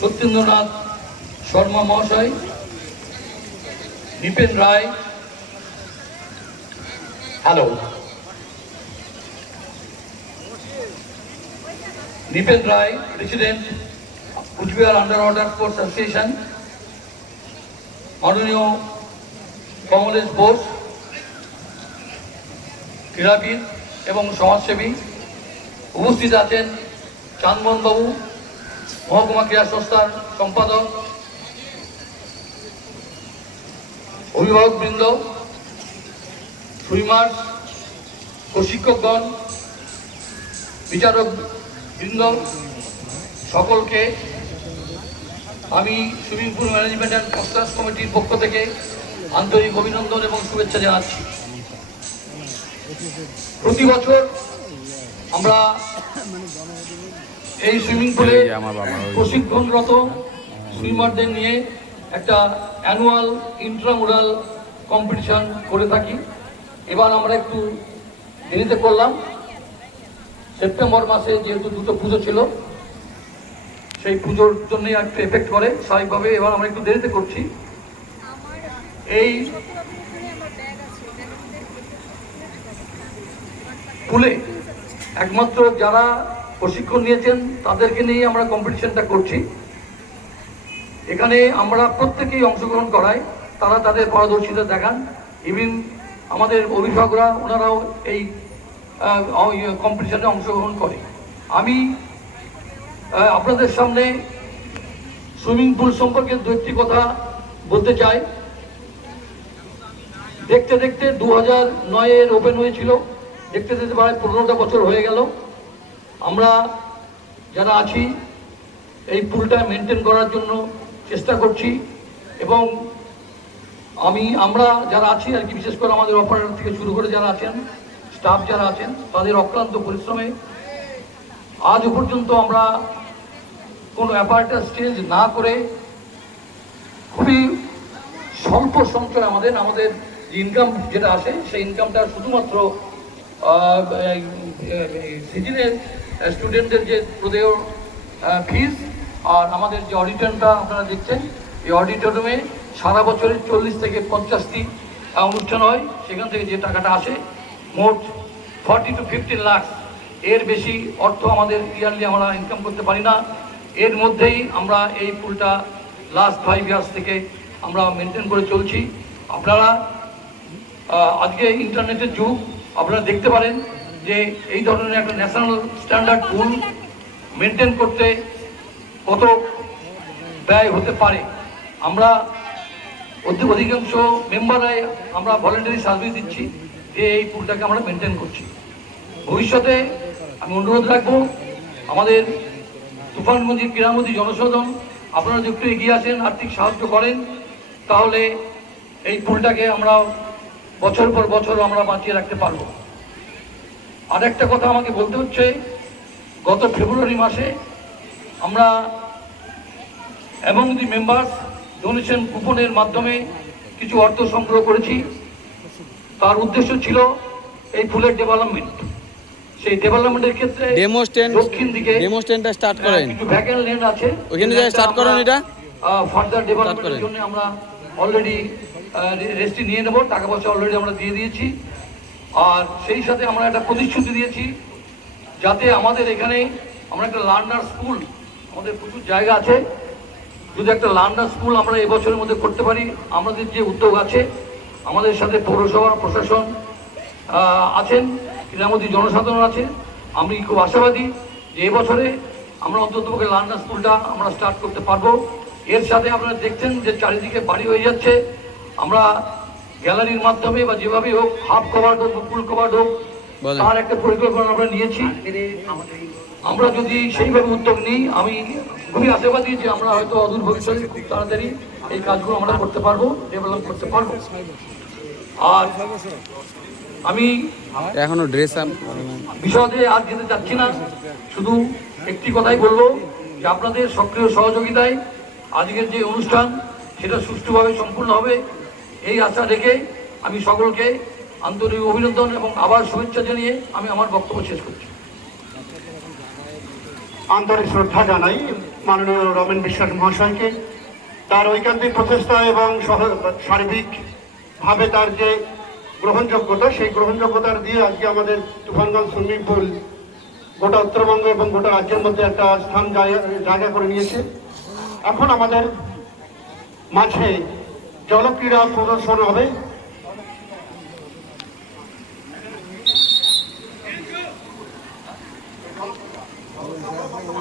সত্যেন্দ্রনাথ শর্মা মহাশয়, Nipen Roy, hello, Nipen Roy, president Coochbehar under water sports association, মাননীয় কমলেশ বোস, ক্রীড়াবিদ এবং সমাজসেবী। উপস্থিত আছেন চাঁদমোহন বাবু, মহকুমা ক্রীড়া সংস্থার সম্পাদক, অভিভাবকবৃন্দ, সুইমার্স, প্রশিক্ষকগণ, বিচারক বৃন্দ, সকলকে আমি swimming pool management and construction কমিটির পক্ষ থেকে আন্তরিক অভিনন্দন এবং শুভেচ্ছা জানাচ্ছি। প্রতি বছর আমরা এই সুইমিং পুলে প্রশিক্ষণরত সুইমারদের নিয়ে একটা অ্যানুয়াল ইন্ট্রামুরাল কম্পিটিশন করে থাকি। এবার আমরা একটু দেরিতে করলাম, সেপ্টেম্বর মাসে যেহেতু দুটো পুজো ছিল, সেই পুজোর জন্যই একটু এফেক্ট করে স্বাভাবিকভাবে। এবার আমরা একটু দেরিতে করছি। এই পুলে একমাত্র যারা প্রশিক্ষণ নিয়েছেন তাদেরকে নিয়ে আমরা কম্পিটিশনটা করছি। এখানে আমরা প্রত্যেকেই অংশগ্রহণ করাই, তারা তাদের পারদর্শিতা দেখান। ইভিন আমাদের অভিভাবকরা ওনারাও এই কম্পিটিশনে অংশগ্রহণ করে। আমি আপনাদের সামনে সুইমিং পুল সম্পর্কে দু একটি কথা বলতে চাই। দেখতে দেখতে 2009-এর ওপেন হয়েছিল, দেখতে দেখতে প্রায় 15টা বছর হয়ে গেল। আমরা যারা আছি এই পুলটা মেনটেন করার জন্য চেষ্টা করছি, এবং আমরা যারা আছি আর কি, বিশেষ করে আমাদের অপারেটর থেকে শুরু করে যারা আছেন, স্টাফ যারা আছেন, তাদের অক্লান্ত পরিশ্রমে আজ পর্যন্ত আমরা কোনো অ্যাপারেটাস চেঞ্জ না করে খুবই স্বল্প সঞ্চয় আমাদের ইনকাম যেটা আসে, সেই ইনকামটা শুধুমাত্র সিজনের স্টুডেন্টদের যে প্রদেয় ফিস আর আমাদের যে অডিটোরিয়ামটা আপনারা দেখছেন, এই অডিটোরিয়ামে সারা বছরে 40 থেকে 50টি অনুষ্ঠান হয়, সেখান থেকে যে টাকাটা আসে মোট 40 to 50 লাখ। এর বেশি অর্থ আমাদের ইয়ারলি আমরা ইনকাম করতে পারি না। এর মধ্যেই আমরা এই পুলটা লাস্ট 5 ইয়ার্স থেকে আমরা মেনটেন করে চলছি। আপনারা আজকে ইন্টারনেটের যুগ, আপনারা দেখতে পারেন যে এই ধরনের একটা ন্যাশনাল স্ট্যান্ডার্ড পুল মেনটেন করতে কত ব্যয় হতে পারে। আমরা অধিকাংশ মেম্বাররাই আমরা ভলেন্টারি সার্ভিস দিচ্ছি যে এই পুলটাকে আমরা মেনটেন করছি। ভবিষ্যতে আমি অনুরোধ রাখবো আমাদের তুফানগঞ্জ ক্রীড়ামন্ত্রী জনসাধারণ, আপনারা যদি একটু এগিয়ে আসেন, আর্থিক সাহায্য করেন, তাহলে এই পুলটাকে আমরা বছর পর বছর আমরা বাঁচিয়ে রাখতে পারবো। আর একটা কথা আমাকে বলতে হচ্ছে, গত ফেব্রুয়ারি মাসে আমরা অ্যামং দি মেম্বার্স ডোনেশন কুপনের মাধ্যমে কিছু অর্থ সংগ্রহ করেছি। তার উদ্দেশ্য ছিল এই পুলের ডেভেলপমেন্ট। সেই ডেভেলপমেন্টের ক্ষেত্রে দক্ষিণ দিকে স্টার্ট করেন, কিছু ভ্যাকেন্ট ল্যান্ড আছে, ওখানে যা স্টার্ট করেন। এটা ফার্দার ডেভেলপমেন্টের জন্য আমরা অলরেডি রেজিস্ট্রি নিয়ে নেব, টাকা পয়সা অলরেডি আমরা দিয়ে দিয়েছি। আর সেই সাথে আমরা একটা প্রতিশ্রুতি দিয়েছি যাতে আমাদের এখানে আমরা একটা লার্নার স্কুল, আমাদের প্রচুর জায়গা আছে, যদি একটা লার্নার স্কুল আমরা এবছরের মধ্যে করতে পারি। আমাদের যে উদ্যোগ আছে, আমাদের সাথে পৌরসভা প্রশাসন আছেন, ক্রীড়ামন্ত্রী জনসাধারণ আছে। আমি খুব আশাবাদী যে এবছরে আমরা অন্ততপক্ষে লার্নার স্কুলটা আমরা স্টার্ট করতে পারবো। এর সাথে আপনারা দেখছেন যে চারিদিকে বাড়ি হয়ে যাচ্ছে। আমরা গ্যালারির মাধ্যমে বা যেভাবেই হোক, হাফ কভার্ড হোক, ফুল কভার্ড হোক, তার একটা পরিকল্পনা আমরা নিয়েছি। আমরা যদি সেইভাবে উদ্যোগ নিই, আমি খুবই আশাবাদী যে আমরা হয়তো অদূর ভবিষ্যতে খুব তাড়াতাড়ি এই কাজগুলো আমরা করতে পারবো, ডেভেলপ করতে পারবো। আর আমি এখনো ড্রেস বিষয়ে আর যেতে চাচ্ছি না, শুধু একটি কথাই বলবো যে আপনাদের সক্রিয় সহযোগিতায় আজকের যে অনুষ্ঠান সেটা সুষ্ঠুভাবে সম্পূর্ণ হবে, এই আশা রেখে আমি সকলকে আন্তরিক অভিনন্দন এবং আবার শুভেচ্ছা জানিয়ে আমি আমার বক্তব্য শেষ করছি। আন্তরিক শ্রদ্ধা জানাই মাননীয় রমেন বিশ্বাস মহাশয়কে, তার ঐকান্তিক প্রচেষ্টা এবং সার্বিকভাবে তার যে গ্রহণযোগ্যতা, সেই গ্রহণযোগ্যতার দিয়ে আজকে আমাদের তুফানগঞ্জ সুইমিং পুল গোটা উত্তরবঙ্গ এবং গোটা রাজ্যের মধ্যে একটা স্থান জায়গা করে নিয়েছে। এখন আমাদের মাঝে জলক্রীড়া প্রদর্শন হবে।